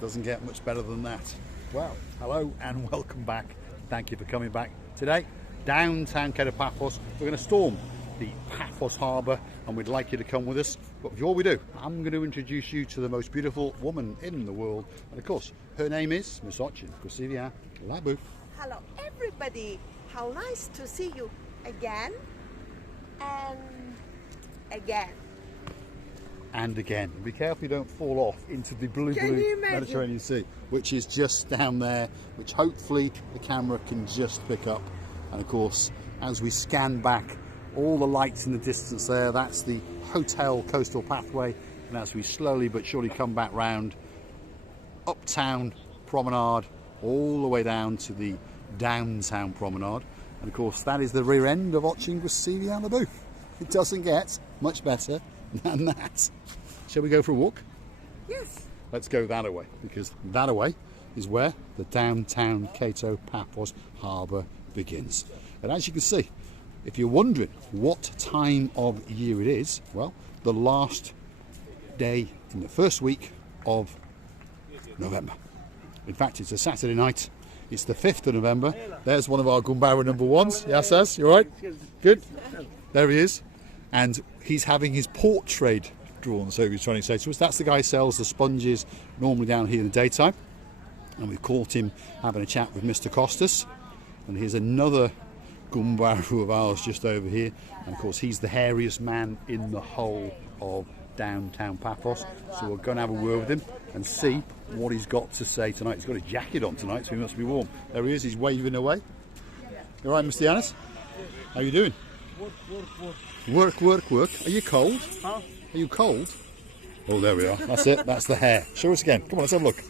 Doesn't get much better than that. Well, hello and welcome back. Thank you for coming back. Today, downtown Paphos, we're going to storm the Paphos harbour and we'd like you to come with us. But before we do, I'm going to introduce you to the most beautiful woman in the world. And of course, her name is Miss Krasivia Labu. Hello everybody, how nice to see you again and again. And again. Be careful you don't fall off into the blue Mediterranean Sea, which is just down there, which hopefully the camera can just pick up. And of course, as we scan back, all the lights in the distance there, that's the hotel coastal pathway. And as we slowly but surely come back round, uptown promenade, all the way down to the downtown promenade. And of course, that is the rear end of watching Krasivia Labu. It doesn't get much better than that. Shall we go for a walk? Yes. Let's go that way, because that way is where the downtown Paphos harbour begins. And as you can see, if you're wondering what time of year it is, well, the last day in the first week of November. In fact, it's a Saturday night. It's the 5th of November. There's one of our Gumbara number ones. Yes, you all right? Good. There he is. And he's having his port trade drawn, so he's trying to say to us. That's the guy who sells the sponges normally down here in the daytime. And we've caught him having a chat with Mr. Costas. And here's another Gumbaru of ours just over here. And of course, he's the hairiest man in the whole of downtown Paphos. So we're going to have a word with him and see what he's got to say tonight. He's got a jacket on tonight, so he must be warm. There he is, he's waving away. You all right, Mr. Yanis? How are you doing? Work. Are you cold? Huh? Are you cold? Oh, there we are. That's it. That's the hair. Show us again. Come on, let's have a look.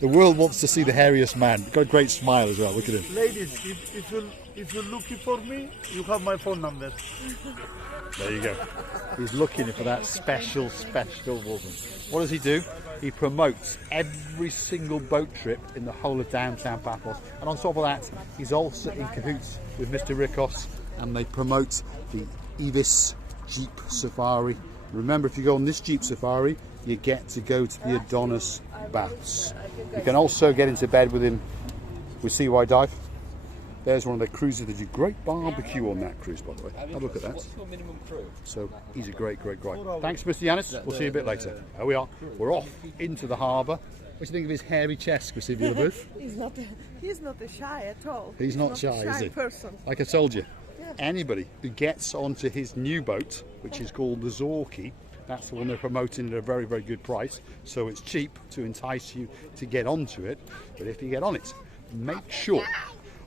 The world wants to see the hairiest man. Got a great smile as well. Look at him. Ladies, if you're looking for me, you have my phone number. There you go. He's looking for that special woman. What does he do? He promotes every single boat trip in the whole of downtown Paphos. And on top of that, he's also in cahoots with Mr. Rikos, and they promote the Evis Jeep Safari. Remember, if you go on this Jeep Safari, you get to go to the Adonis baths. You can also get into bed with him with CY Dive. There's one of the cruises. They do great barbecue on that cruise, by the way. Have a look at that. So he's a great guy. Thanks, Mr. Yanis. We'll see you a bit later. Here we are. We're off into the harbour. What do you think of his hairy chest, Krasivia Labu? He's not a shy at all. He's not shy, is he? Person. Like I told you, anybody who gets onto his new boat, which is called the Zorki, that's the one they're promoting at a very, very good price. So it's cheap to entice you to get onto it. But if you get on it, make sure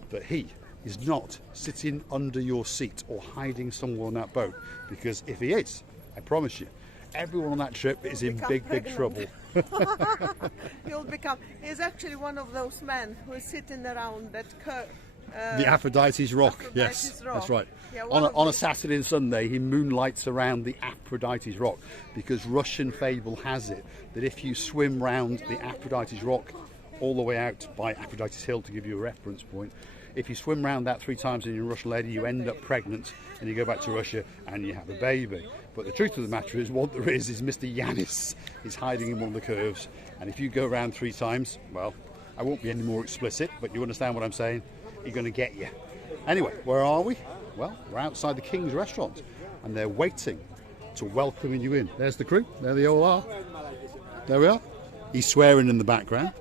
that he is not sitting under your seat or hiding somewhere on that boat. Because if he is, I promise you, everyone on that trip is in big trouble. He's actually one of those men who is sitting around that the Aphrodite's Rock, yes, that's right. Yeah, on a Saturday and Sunday, he moonlights around the Aphrodite's Rock, because Russian fable has it that if you swim round the Aphrodite's Rock all the way out by Aphrodite's Hill, to give you a reference point, if you swim round that 3 times and you're a Russian lady, you end up pregnant and you go back to Russia and you have a baby. But the truth of the matter is, what there is Mr. Yanis is hiding in one of the curves, and if you go around 3 times, well, I won't be any more explicit, but you understand what I'm saying. You're going to get you. Anyway, where are we? Well, we're outside the King's restaurant, and they're waiting to welcome you in. There's the crew. There they all are. There we are. He's swearing in the background.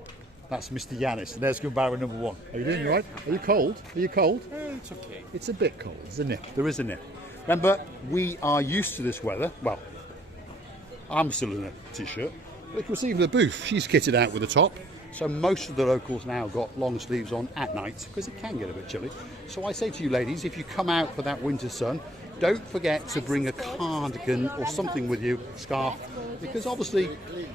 That's Mr. Yanis. There's Gumbara number 1. Are you doing all right? Are you cold? Are you cold? It's okay. It's a bit cold. There's a nip. There is a nip. Remember, we are used to this weather. Well, I'm still in a t-shirt. But you can see the booth. She's kitted out with a top. So most of the locals now got long sleeves on at night, because it can get a bit chilly. So I say to you ladies, if you come out for that winter sun, don't forget to bring a cardigan or something with you, scarf, because obviously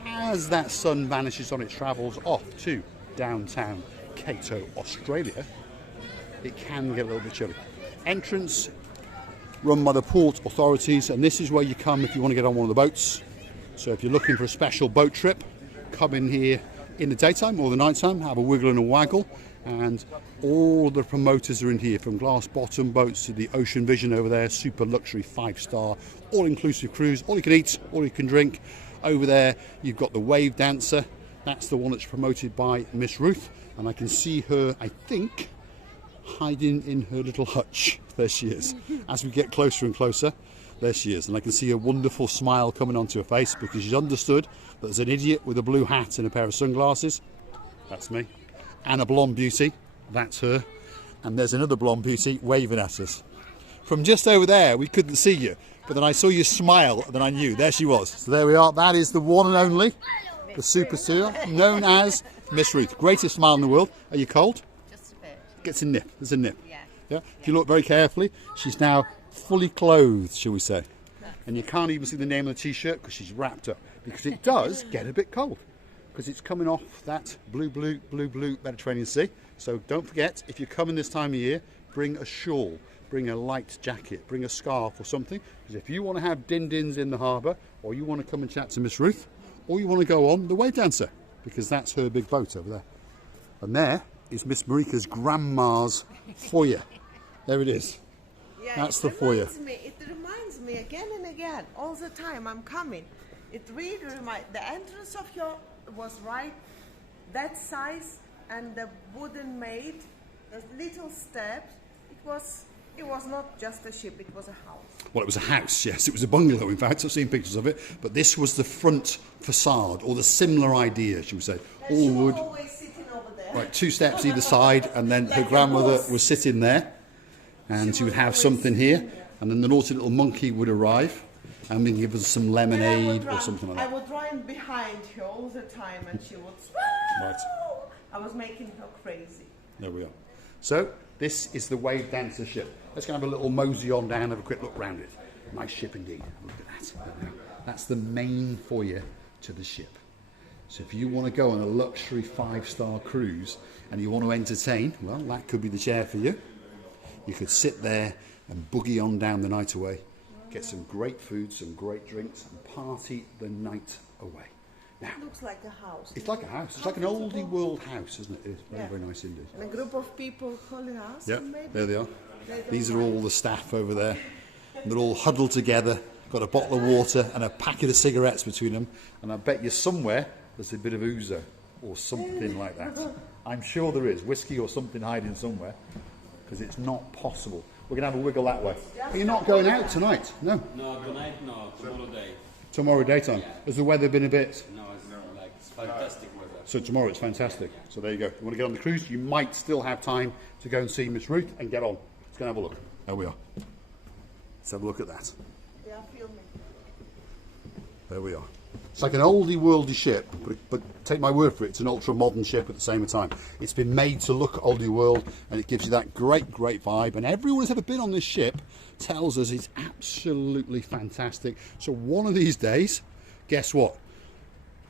as that sun vanishes on its travels off to downtown Cato, Australia, it can get a little bit chilly. Entrance run by the port authorities, and this is where you come if you want to get on one of the boats. So if you're looking for a special boat trip, come in here in the daytime or the nighttime, have a wiggle and a waggle, and all the promoters are in here, from glass bottom boats to the Ocean Vision over there, super luxury 5-star all-inclusive cruise, all you can eat, all you can drink. Over there you've got the wave dancer, That's the one that's promoted by Miss Ruth, and I can see her, I think, hiding in her little hutch. There she is. As we get closer and closer, there she is, and I can see a wonderful smile coming onto her face because she's understood that there's an idiot with a blue hat and a pair of sunglasses. That's me. And a blonde beauty. That's her. And there's another blonde beauty waving at us. From just over there, we couldn't see you, but then I saw you smile, and then I knew. There she was. So there we are. That is the one and only, the superstar, known as Miss Ruth. Greatest smile in the world. Are you cold? Just a bit. Gets a nip. There's a nip. Yeah. Yeah. If you look very carefully, she's now fully clothed, shall we say. And you can't even see the name of the t-shirt because she's wrapped up. Because it does get a bit cold. Because it's coming off that blue Mediterranean Sea. So don't forget, if you're coming this time of year, bring a shawl, bring a light jacket, bring a scarf or something. Because if you want to have din-dins in the harbour, or you want to come and chat to Miss Ruth, or you want to go on the Wave Dancer, because that's her big boat over there. And there is Miss Marika's grandma's foyer. There it is. Yeah, That's the foyer. It reminds me again and again, all the time I'm coming. It really reminds, the entrance of your was right, that size, and the wooden made, the little steps. It was not just a ship, it was a house. Well, it was a house, yes. It was a bungalow, in fact. I've seen pictures of it. But this was the front facade, or the similar idea, should we say. And All she wood. was always sitting over there. Right, 2 steps either side, and then her Like a grandmother boss. was sitting there, and she would have something here, and then the naughty little monkey would arrive, and we'd give us some And lemonade or something like I that. would run behind her all the time, and she would. Right. I was making her crazy. There we are. So, this is the Wave Dancer ship. Let's go have a little mosey on down, have a quick look round it. Nice ship indeed. Look at that. There we are. That's the main foyer to the ship. So if you want to go on a luxury 5-star cruise and you want to entertain, well, that could be the chair for you. You could sit there and boogie on down the night away, get some great food, some great drinks, and party the night away. Now, It looks like a house. it's like a house. It's like an oldie world house, isn't it? It's very, very nice indeed. And a group of people calling us. Yep, maybe. there they are. They don't These are mind. all the staff over there. And they're all huddled together, got a bottle of water and a packet of cigarettes between them. And I bet you somewhere there's a bit of ouzo or something like that. I'm sure there is, whiskey or something hiding somewhere, because it's not possible. We're going to have a wiggle that way. But you're not going out tonight? No. No, tonight no, tomorrow day. Tomorrow daytime. Has the weather been a bit... No, it's fantastic weather. So tomorrow it's fantastic. So there you go. If you want to get on the cruise, you might still have time to go and see Miss Ruth and get on. Let's go and have a look. There we are. Let's have a look at that. They are filming. There we are. It's like an oldie worldy ship, but take my word for it, it's an ultra modern ship at the same time. It's been made to look oldie world, and it gives you that great vibe. And everyone who's ever been on this ship tells us it's absolutely fantastic. So one of these days, guess what?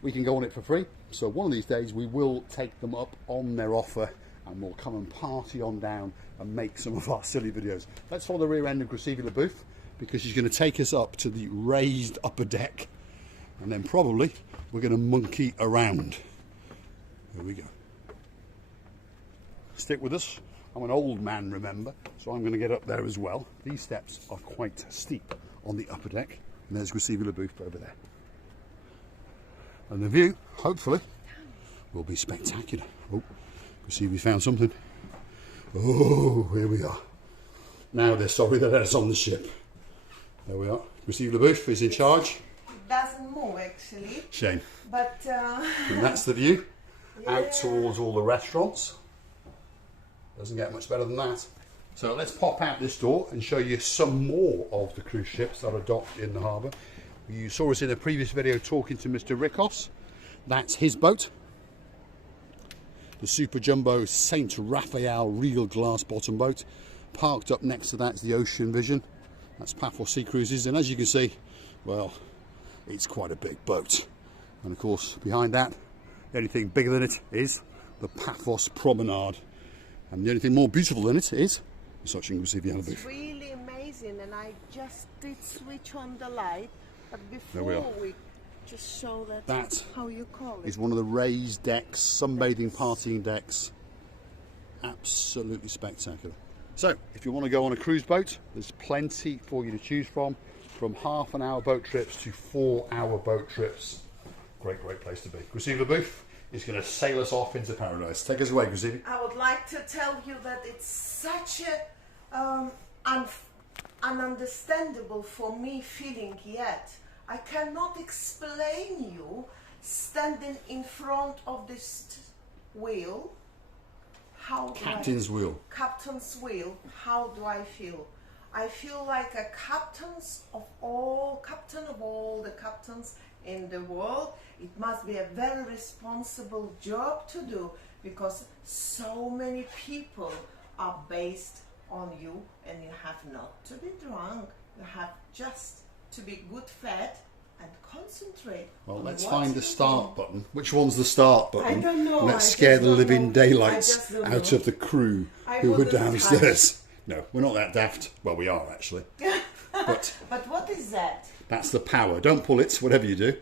We can go on it for free. So one of these days we will take them up on their offer, and we'll come and party on down and make some of our silly videos. Let's follow the rear end of Graciela Le Bouffe, because she's going to take us up to the raised upper deck, and then probably we're going to monkey around. Here we go. Stick with us. I'm an old man, remember, so I'm going to get up there as well. These steps are quite steep on the upper deck, and there's Graciela Le Bouffe over there. And the view, hopefully, will be spectacular. Oh, we found something. Oh, here we are. Now they're sorry that that's on the ship. There we are. Graciela Le Bouffe is in charge. It doesn't move actually, Shame. but And that's the view out towards all the restaurants. Doesn't get much better than that. So let's pop out this door and show you some more of the cruise ships that are docked in the harbour. You saw us in a previous video talking to Mr. Rikos. That's his boat. The Super Jumbo Saint Raphael real glass bottom boat. Parked up next to that's the Ocean Vision. That's Paphos Sea Cruises, and as you can see, well, it's quite a big boat. And of course, behind that, the only thing bigger than it is the Paphos Promenade. And the only thing more beautiful than it is such an Graciela Le it's Bouffe. really amazing. And I just did switch on the light, but There we before are. we just show that, That how you call it. Is one of the raised decks, sunbathing, partying decks. Absolutely spectacular. So, if you want to go on a cruise boat, there's plenty for you to choose from half-an-hour boat trips to 4-hour boat trips. Great place to be. Graciela Le Bouffe is going to sail us off into paradise. Take us away, Grazivi. I would like to tell you that it's such a ununderstandable for me feeling yet. I cannot explain you standing in front of this wheel. How do Captain's wheel. Captain's wheel. How do I feel? I feel like a captain of all the captains in the world. It must be a very responsible job to do, because so many people are based on you, and you have not to be drunk. You have just to be good fed and concentrate. Well, on let's what find the you start do. button. Which one's the start button? I don't know. Let's I scare just the don't living know. daylights I just don't out know. of the crew I who were wouldn't downstairs. No, we're not that daft. Well, we are actually. But But what is that? that's the power. Don't pull it, whatever you do.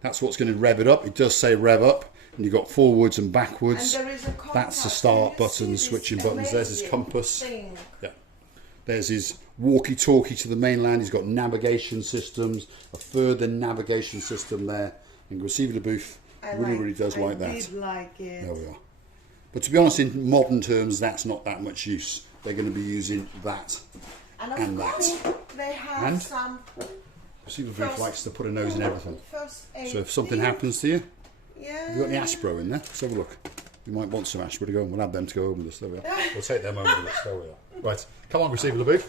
That's what's going to rev it up. It does say rev up, and you've got forwards and backwards. And there is a compass. That's the start Can you button, see this switching buttons. There's his amazing compass. thing? Yeah. There's his walkie-talkie to the mainland. He's got navigation systems, a further navigation system there. And Grazivi LeBouf really does like that. I did like it. There we are. But to be honest, in modern terms, that's not that much use. They're going to be using that And of and course, that. they have And? some Grazivi LeBouf likes to put a nose in everything. first aid. So if something kit. happens to you, Yeah. have you got any Aspro in there? Let's have a look. You might want some Aspro to go, and we'll have them to go home with us. There we are. We'll take them home with us. There we are. Right, come on, Grazivi LeBouf.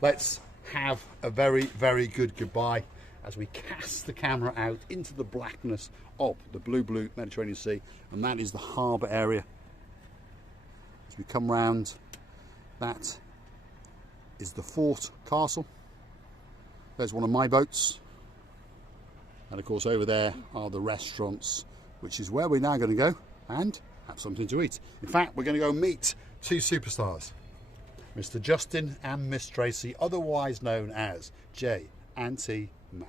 Let's have a very, very good goodbye as we cast the camera out into the blackness of the blue Mediterranean Sea, and that is the harbour area. As we come round, that is the fort castle. There's one of my boats, and of course over there are the restaurants, which is where we're now going to go and have something to eat. In fact, we're going to go meet two superstars, Mr. Justin and Miss Tracy, otherwise known as J and T Mac.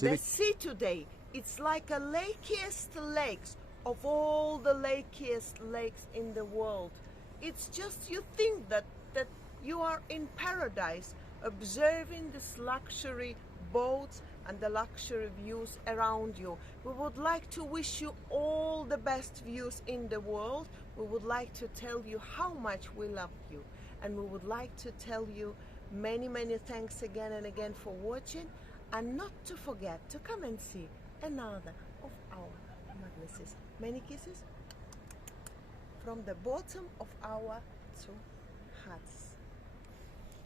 The sea today, it's like a lakiest lakes of all the lakiest lakes in the world. It's just, you think that you are in paradise, observing this luxury boats and the luxury views around you. We would like to wish you all the best views in the world. We would like to tell you how much we love you, and we would like to tell you many thanks again and again for watching, and not to forget to come and see another of our madnesses. Many kisses from the bottom of our two hearts.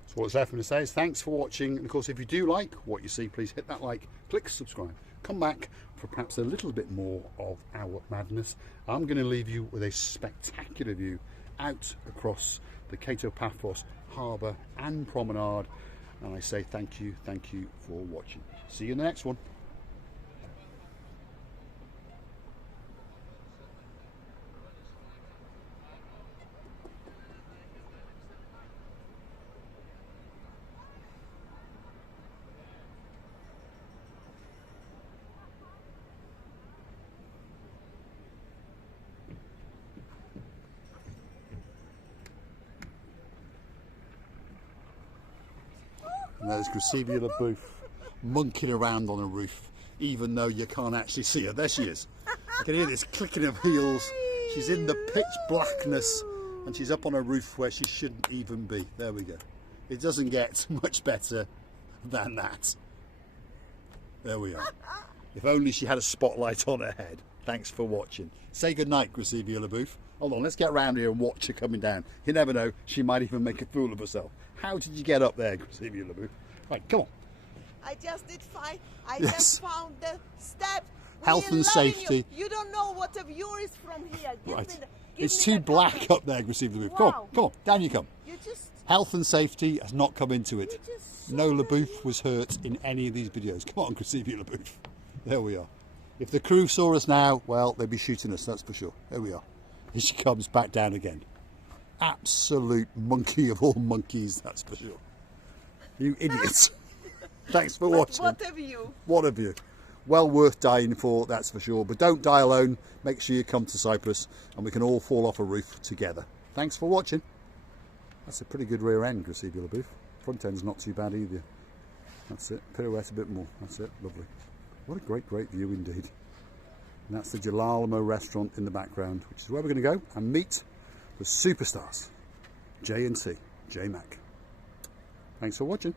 So what's left for me to say is thanks for watching, and of course if you do like what you see, please hit that like, click subscribe, come back for perhaps a little bit more of our madness. I'm going to leave you with a spectacular view out across the Cato Paphos harbour and promenade, and I say thank you for watching. See you in the next one. And there's Grazivi LeBouf monkeying around on a roof, even though you can't actually see her. There she is. You can hear this clicking of heels. She's in the pitch blackness, and she's up on a roof where she shouldn't even be. There we go. It doesn't get much better than that. There we are. If only she had a spotlight on her head. Thanks for watching. Say goodnight, Grazivi LeBouf. Hold on, let's get round here and watch her coming down. You never know, she might even make a fool of herself. How did you get up there, Grazivi LeBouf? Right, come on. I just did fine. I Yes. just found the step. Health We're and loving safety. You don't know what a view is from here. Right. Give It's me too the black comment. up there, Grazivi LeBouf. Come on, Wow. come on, down you come. You just Health and safety has not come into it. You just No saw LeBouf was hurt in any of these videos. Come on, Grazivi LeBouf. There we are. If the crew saw us now, well, they'd be shooting us, that's for sure. There we are. Here she comes back down again. Absolute monkey of all monkeys, that's for sure. You idiots. Thanks for watching. what a view. What a view. Well worth dying for, that's for sure. But don't die alone. Make sure you come to Cyprus and we can all fall off a roof together. Thanks for watching. That's a pretty good rear end, Grazivi LeBouf. Front end's not too bad either. That's it. Pirouette a bit more. That's it. Lovely. What a great view indeed. And that's the Girolamo restaurant in the background, which is where we're going to go and meet the superstars, J&T, J Mac. Thanks for watching.